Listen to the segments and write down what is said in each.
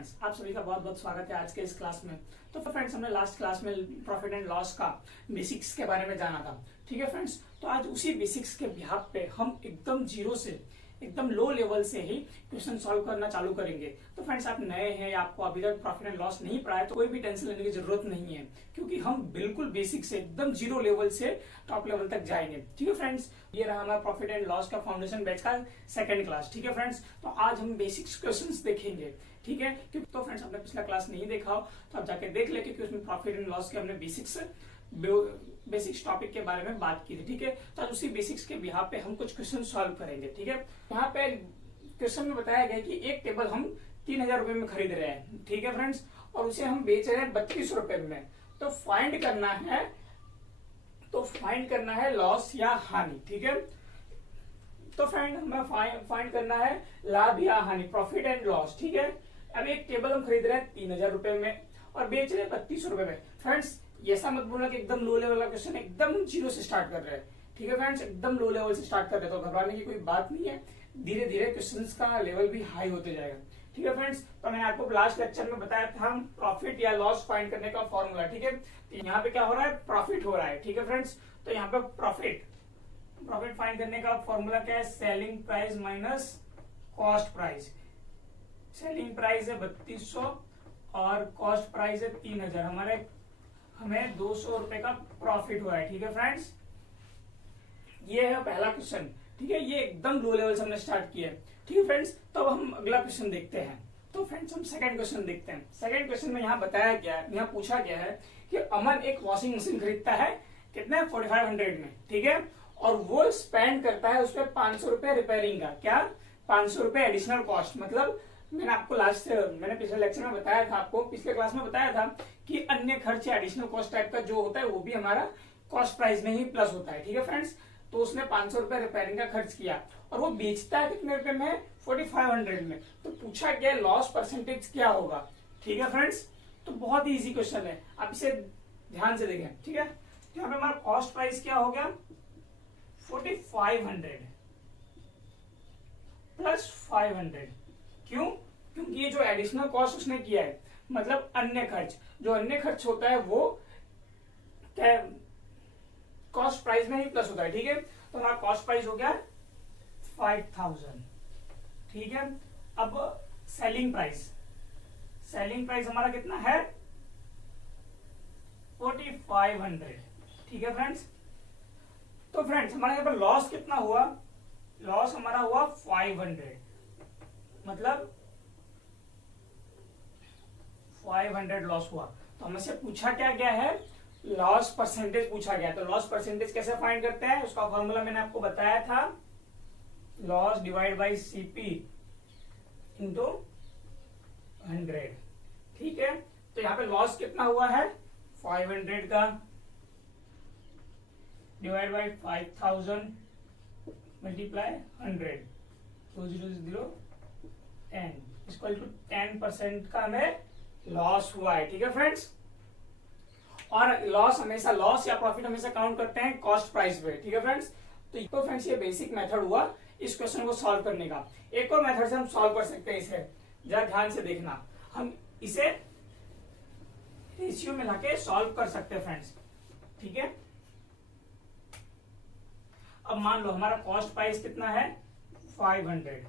Friends, आप सभी का बहुत बहुत स्वागत है आज के इस क्लास में। तो फ्रेंड्स, हमने लास्ट क्लास में प्रॉफिट एंड लॉस का बेसिक्स के बारे में जाना था। ठीक है फ्रेंड्स, तो आज उसी बेसिक्स के बिहाफ पे हम एकदम जीरो से, एकदम लो लेवल से ही क्वेश्चन सॉल्व करना चालू करेंगे। तो फ्रेंड्स, आप नए हैं या आपको अभी तक प्रॉफिट एंड लॉस नहीं पढ़ा है तो कोई भी टेंशन लेने की जरूरत नहीं है, क्योंकि हम बिल्कुल बेसिक से एकदम जीरो लेवल से टॉप लेवल तक जाएंगे। ठीक है फ्रेंड्स, ये रहा हमारा प्रॉफिट एंड लॉस का फाउंडेशन बैच का सेकंड क्लास। ठीक है फ्रेंड्स, तो आज हम बेसिक्स क्वेश्चंस देखेंगे। ठीक है, क्योंकि तो फ्रेंड्स, आपने पिछला क्लास नहीं देखा हो तो आप जाके देख ले, क्योंकि उसमें प्रॉफिट एंड लॉस के हमने बेसिक्स टॉपिक के बारे में बात की थी। ठीक है, तो आज उसी बेसिक्स के बिहाफ पे हम कुछ क्वेश्चन सॉल्व करेंगे। ठीक है, यहाँ पे क्वेश्चन में बताया गया कि एक टेबल हम 3000 रुपए में खरीद रहे हैं। ठीक है फ्रेंड्स, और उसे हम बेच रहे हैं 32 रुपए में। तो फाइंड करना है लॉस या हानि। ठीक है, तो फ्रेंड हमें फाइंड करना है लाभ या हानि, प्रॉफिट एंड लॉस। ठीक है, अब एक टेबल हम खरीद रहे हैं 3000 रुपए में और बेच रहे हैं 32 रुपए में। फ्रेंड्स, ऐसा मत बोलना कि एकदम लो लेवल का क्वेश्चन, एकदम जीरो से स्टार्ट कर रहे हैं। ठीक है फ्रेंड्स, एकदम लो लेवल से स्टार्ट कर रहे हैं तो घबराने की कोई बात नहीं है। धीरे धीरे क्वेश्चंस का लेवल भी हाई होते जाएगा। ठीक है फ्रेंड्स, तो मैंने आपको लास्ट लेक्चर में बताया था प्रॉफिट या लॉस फाइंड करने का फॉर्मूला। ठीक है, तो यहाँ पे क्या हो रहा है, प्रॉफिट हो रहा है। ठीक है फ्रेंड्स, तो यहाँ पे प्रॉफिट फाइंड करने का फॉर्मूला क्या है, selling price minus cost price. Selling price है 3200 और कॉस्ट प्राइस है 3000। हमें 200 रुपए का प्रॉफिट हुआ है। ठीक है फ्रेंड्स, ये है पहला क्वेश्चन। ठीक है, ये एकदम लो लेवल से हमने स्टार्ट किया है। ठीक है फ्रेंड्स, तो अब हम अगला क्वेश्चन देखते हैं। तो फ्रेंड्स, हम सेकंड क्वेश्चन देखते हैं। सेकंड क्वेश्चन में यहाँ बताया गया है, यहाँ पूछा गया है कि अमन एक वॉशिंग मशीन खरीदता है कितने, 4500 में। ठीक है, और वो स्पेंड करता है उस पर 500 रुपए रिपेयरिंग का। क्या, 500 रुपए एडिशनल कॉस्ट। मतलब मैंने पिछले लेक्चर में बताया था, आपको पिछले क्लास में बताया था कि अन्य खर्च या एडिशनल कॉस्ट टाइप का जो होता है वो भी हमारा कॉस्ट प्राइस में ही प्लस होता है। ठीक है फ्रेंड्स, तो उसने 500 रुपए रिपेयरिंग का खर्च किया और वो बेचता है कितने रुपए में, 4500 में। तो पूछा गया लॉस परसेंटेज क्या होगा। ठीक है फ्रेंड्स, तो बहुत ही इजी क्वेश्चन है, आप इसे ध्यान से देखें। ठीक है, यहाँ पे हमारा कॉस्ट प्राइस क्या हो गया, 4500 प्लस 500। क्यों, क्योंकि ये जो एडिशनल कॉस्ट उसने किया है, मतलब अन्य खर्च, जो अन्य खर्च होता है वो कॉस्ट प्राइस में ही प्लस होता है। ठीक है, तो हमारा कॉस्ट प्राइस हो गया 5000। ठीक है, अब सेलिंग प्राइस हमारा कितना है, 4500। ठीक है फ्रेंड्स, तो फ्रेंड्स हमारे यहाँ पर लॉस कितना हुआ, लॉस हमारा हुआ 500, मतलब 500 लॉस हुआ। तो हमसे पूछा क्या गया है, लॉस परसेंटेज पूछा गया। तो लॉस परसेंटेज कैसे फाइंड करते हैं, उसका फॉर्मूला मैंने आपको बताया था, loss divide by CP into 100। ठीक है, तो यहाँ पे लॉस कितना हुआ है, 500 का divide by 5000 multiply 100, 200 10 equal to 10% का हमें लॉस हुआ है। ठीक है फ्रेंड्स, और लॉस या प्रॉफिट हमेशा काउंट करते हैं कॉस्ट प्राइस पे। ठीक है फ्रेंड्स, तो फ्रेंड्स ये बेसिक मेथड हुआ इस क्वेश्चन को सॉल्व करने का। एक और मेथड से हम सॉल्व कर सकते हैं इसे, जरा ध्यान से देखना। हम इसे रेशियो में लाके सॉल्व कर सकते हैं फ्रेंड्स। ठीक है, अब मान लो हमारा कॉस्ट प्राइस कितना है, 500।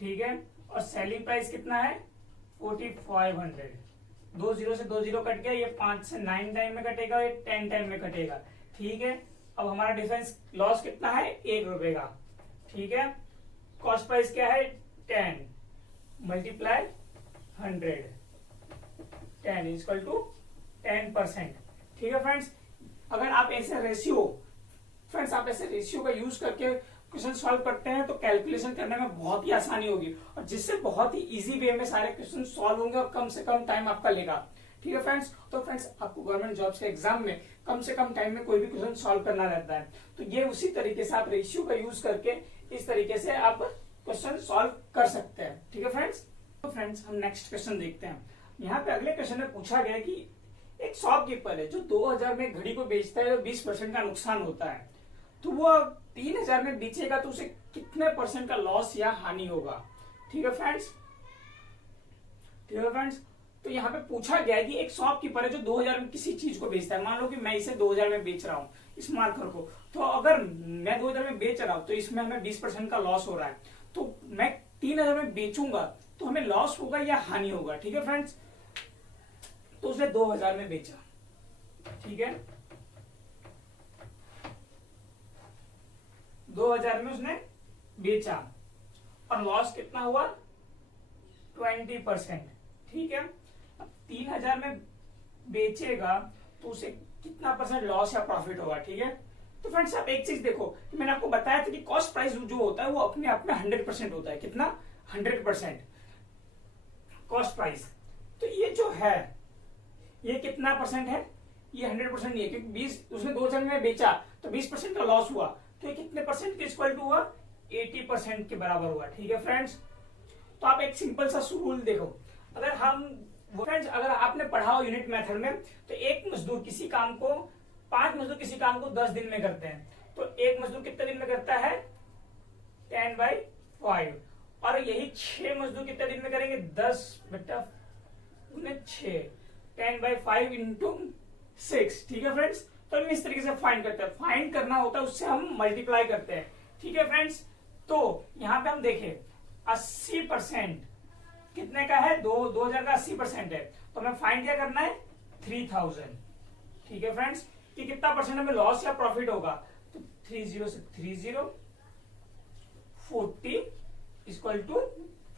ठीक है, और सेलिंग प्राइस कितना है, 4500। 2 0 से 2 0 कट गया, ये 5 से 9 टाइम में कटेगा, ये 10 टाइम में कटेगा। ठीक है, अब हमारा डिफरेंस लॉस कितना है, 1 रुपए का। ठीक है, कॉस्ट प्राइस क्या है, 10 मल्टीप्लाई 100, 10 इक्वल टू 10%। ठीक है फ्रेंड्स, अगर आप ऐसे रेशियो का यूज करके क्वेश्चन सॉल्व करते हैं तो कैलकुलेशन करने में बहुत ही आसानी होगी और जिससे बहुत ही इजी वे में सारे क्वेश्चन सॉल्व होंगे और कम से कम टाइम आपका लेगा। ठीक है फ्रेंड्स, तो फ्रेंड्स आपको गवर्नमेंट जॉब्स के एग्जाम में कम से कम टाइम में कोई भी क्वेश्चन सॉल्व करना रहता है, तो ये उसी तरीके से आप रेशियो का यूज करके इस तरीके से आप क्वेश्चन सॉल्व कर सकते हैं। ठीक है फ्रेंड्स, तो फ्रेंड्स हम नेक्स्ट क्वेश्चन देखते हैं। यहाँ पे अगले क्वेश्चन में पूछा गया कि एक शॉपकीपर है जो 2000 में घड़ी को बेचता है, 20% का नुकसान होता है, तो वो 3000 में बेचेगा तो उसे कितने % का लॉस या हानि होगा। ठीक है फ्रेंड्स, ठीक है फ्रेंड्स। तो यहाँ पे पूछा गया है कि एक शॉपकीपर है जो 2000 में किसी चीज को बेचता है, मान लो कि मैं इसे 2000 में बेच रहा हूँ इस मार्कर को, तो अगर मैं 2000 में बेच रहा हूँ तो इसमें हमें 20% का लॉस हो रहा है, तो मैं 3000 में बेचूंगा तो हमें लॉस होगा या हानि होगा, ठीक है फ्रेंड्स। तो उसने 2000 में बेचा, ठीक है, 2000 में उसने बेचा और लॉस कितना हुआ 20%, ठीक है। अब 3000 में बेचेगा तो उसे कितना परसेंट लॉस या प्रॉफिट होगा, ठीक है। तो फ्रेंड्स आप एक चीज देखो कि मैंने आपको बताया था कि कॉस्ट प्राइस जो होता है वो अपने आप में 100% होता है, कितना 100% कॉस्ट प्राइस। तो ये जो है ये कितना परसेंट है, ये 100% नहीं है, क्योंकि 20 उसने 2000 में बेचा तो 20% का लॉस हुआ, तो ये कितने परसेंट के इक्वल टू हुआ 80% के बराबर हुआ, ठीक है फ्रेंड्स। तो आप एक सिंपल सा रूल देखो, अगर हम फ्रेंड्स अगर आपने पढ़ा हो यूनिट मेथड में, तो एक मजदूर किसी काम को 5 मजदूर किसी काम को 10 दिन में करते हैं, तो एक मजदूर कितने दिन में करता है 10/5, और यही 6 मजदूर कितने दिन में करेंगे 10/6 10/5 इंटू 6, ठीक है फ्रेंड्स। तो हम इस तरीके से फाइंड करते हैं, फाइंड करना होता है उससे हम मल्टीप्लाई करते हैं, ठीक है फ्रेंड्स। तो यहाँ पे हम देखें 80% कितने का है 2000 का 80% है, तो हमें फाइंड क्या करना है 3000, ठीक है फ्रेंड्स, कि कितना परसेंट हमें लॉस या प्रॉफिट होगा। तो 30 से 30 40 equal to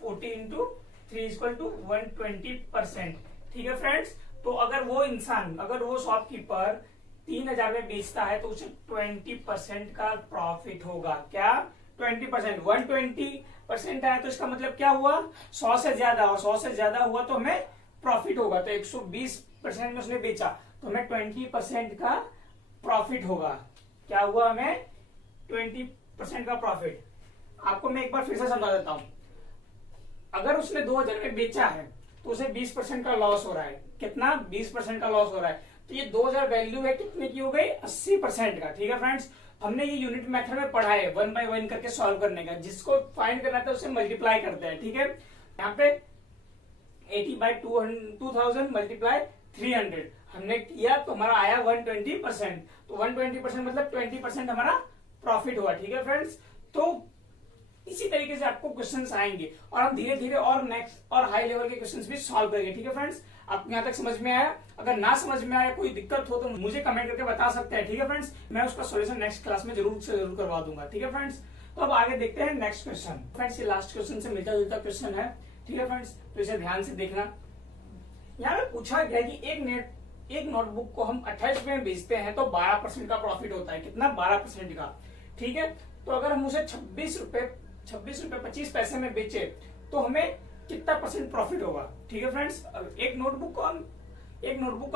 40 into 3 equal to 120%, ठीक है फ्रेंड्स। तो अगर वो इंसान अगर वो शॉपकीपर 3000 में बेचता है तो उसे 20% का प्रॉफिट होगा, क्या 20%, 120% आया तो इसका मतलब क्या हुआ 100 से ज्यादा, और 100 से ज्यादा हुआ तो हमें प्रॉफिट होगा। तो 120% में उसने बेचा तो हमें 20% का प्रॉफिट होगा, क्या हुआ हमें 20% का प्रॉफिट। आपको मैं एक बार फिर से समझा देता हूं, अगर उसने 2000 में बेचा है तो उसे 20% का लॉस हो रहा है, कितना 20% का लॉस हो रहा है, तो ये 2000 वैल्यू है कितने की हो गई 80% का, ठीक है फ्रेंड्स। हमने ये यूनिट मेथड में पढ़ा है 1 by 1 करके सॉल्व करने का, जिसको फाइंड करना था उसे मल्टीप्लाई करते हैं, ठीक है। यहाँ पे 80/2000 मल्टीप्लाई 300 हमने किया तो हमारा आया 120%, तो 120% मतलब 20% हमारा प्रॉफिट हुआ, ठीक है फ्रेंड्स। तो इसी तरीके से आपको क्वेश्चंस आएंगे और हम धीरे धीरे और नेक्स्ट और हाई लेवल के क्वेश्चंस भी सॉल्व करेंगे, ठीक है फ्रेंड्स। आपको यहाँ तक समझ में आया? अगर ना समझ में आया, कोई दिक्कत हो तो मुझे कमेंट करके बता सकते हैं, ठीक है फ्रेंड्स। मैं उसका सॉल्यूशन नेक्स्ट क्लास में जरूर से जरूर करवा दूंगा, ठीक है फ्रेंड्स। तो अब आगे देखते हैं नेक्स्ट क्वेश्चन। फ्रेंड्स ये लास्ट क्वेश्चन से मिलता जुलता क्वेश्चन है, ठीक है फ्रेंड्स, तो इसे ध्यान से देखना। यहाँ पे पूछा गया कि एक नोटबुक को हम 28 रुपए में बेचते हैं तो 12% का प्रॉफिट होता है, कितना 12% का, ठीक है। तो अगर हम उसे 26 रुपए 25 पैसे में बेचे तो हमें कितना परसेंट प्रॉफिट होगा, ठीक है फ्रेंड्स। एक नोटबुक को हम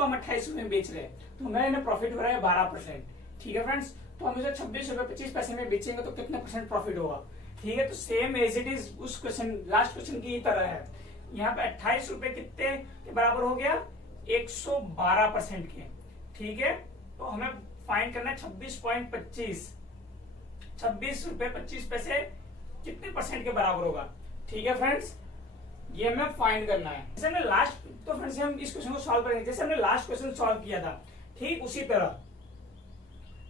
28 रुपए में बेच रहे हैं तो हमें प्रॉफिट हो रहा है 12%, ठीक है फ्रेंड्स। तो हम उसे 26 रुपए 25 पैसे में बेचेंगे तो कितने परसेंट प्रॉफिट होगा, ठीक है। तो सेम एज इट इज उस क्वेश्चन लास्ट क्वेश्चन की तरह है। यहाँ पे 28 रुपए कितने के बराबर हो गया 112% के, ठीक है। तो हमें फाइंड करना है 26 रुपए 25 पैसे कितने परसेंट के बराबर होगा, ठीक है फ्रेंड्स, ये हमें फाइंड करना है। जैसे हमने लास्ट तो फ्रेंड्स हम इस क्वेश्चन को सॉल्व करेंगे जैसे हमने लास्ट क्वेश्चन सॉल्व किया था, ठीक उसी तरह,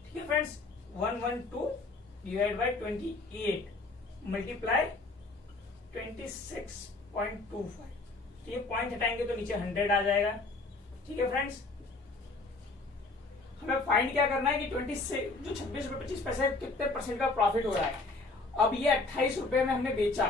ठीक है फ्रेंड्स। 112 डिवाइड बाय 28 मल्टीप्लाई 26.25, तो ये पॉइंट हटाएंगे तो नीचे 100 आ जाएगा, ठीक है फ्रेंड्स। हमें फाइंड क्या करना है कि 26 रुपए 25 पैसे कितने परसेंट का प्रॉफिट हो रहा है। अब ये 28 रुपए में हमने बेचा,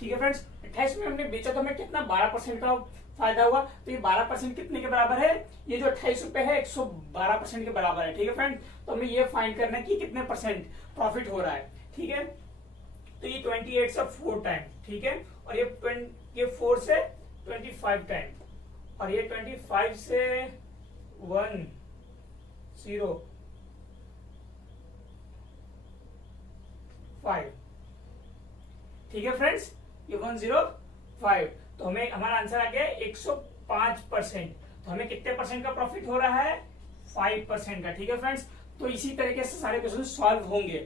ठीक है फ्रेंड्स, 28 में हमने बेचा तो हमें कितना 12% का फायदा हुआ, तो ये 12% कितने के बराबर है, ये जो 28 रुपए है 112% के बराबर है, ठीक है फ्रेंड। तो हमें ये फाइंड करना है कि कितने परसेंट प्रॉफिट हो रहा है, ठीक है। तो ये 28 से 4 टाइम, ठीक है, और ये 4 से 25 टाइम, और ये 25 से 105, ठीक है फ्रेंड्स, ये 105। तो हमें हमारा आंसर आ गया 105%। तो हमें कितने परसेंट का प्रॉफिट हो रहा है 5% का, ठीक है फ्रेंड्स। तो इसी तरीके से सारे क्वेश्चन सॉल्व होंगे।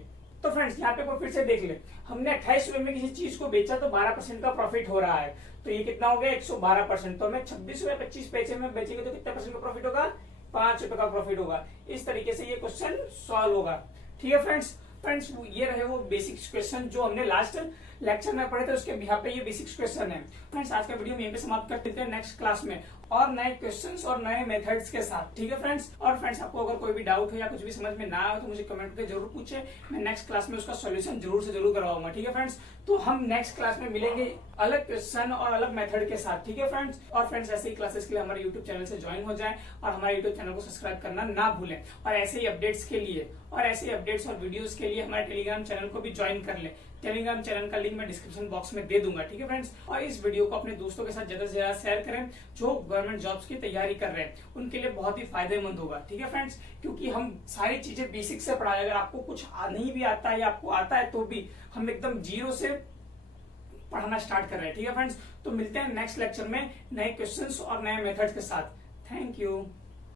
तो फ्रेंड्स यहाँ पे फिर से देख ले, हमने 28 रुपए में किसी चीज को बेचा तो 12% का प्रॉफिट हो रहा है, तो ये कितना हो गया 112%। तो हमें 26 रुपए 25 पैसे में बेचेंगे तो कितना परसेंट का प्रॉफिट होगा, 5 रुपए का प्रॉफिट होगा। इस तरीके से ये क्वेश्चन सॉल्व होगा। ठीक है फ्रेंड्स, ये रहे वो बेसिक क्वेश्चन जो हमने लास्ट लेक्चर में पढ़े थे, उसके यहाँ पे ये बेसिक्स क्वेश्चन है। फ्रेंड्स आज का वीडियो हम यहीं पे समाप्त कर देते हैं, नेक्स्ट क्लास में और नए क्वेश्चंस और नए मेथड्स के साथ। ठीक है फ्रेंड्स, और फ्रेंड्स आपको अगर कोई भी डाउट हो या कुछ भी समझ में ना आए तो मुझे कमेंट करके जरूर पूछे, मैं नेक्स्ट क्लास में उसका सॉल्यूशन जरूर से जरूर करवाऊंगा। ठीक है फ्रेंड्स, तो हम नेक्स्ट क्लास में मिलेंगे अलग क्वेश्चन और अलग मेथड के साथ। ठीक है फ्रेंड्स, और फ्रेंड्स ऐसे ही क्लासेस के लिए हमारे यूट्यूब चैनल से ज्वाइन हो जाए और हमारे यूट्यूब चैनल को सब्सक्राइब करना ना भूलें, और ऐसे ही अपडेट्स के लिए और ऐसे अपडेट्स और वीडियोस के लिए हमारे टेलीग्राम चैनल को भी ज्वाइन कर ले। टेलीग्राम चैनल का लिंक मैं डिस्क्रिप्शन बॉक्स में दे दूंगा। ठीक है फ्रेंड्स, और इस वीडियो को अपने दोस्तों के साथ ज्यादा से ज्यादा शेयर करें जो गवर्नमेंट जॉब्स की तैयारी कर रहे हैं, उनके लिए बहुत ही फायदेमंद होगा। ठीक है फ्रेंड्स, क्योंकि हम सारी चीजें बेसिक से पढ़ाए, अगर आपको कुछ नहीं भी आता है या आपको आता है तो भी हम एकदम जीरो से पढ़ाना स्टार्ट कर रहे हैं। ठीक है फ्रेंड्स, तो मिलते हैं नेक्स्ट लेक्चर में नए क्वेश्चंस और नए मेथड्स के साथ। Thank you.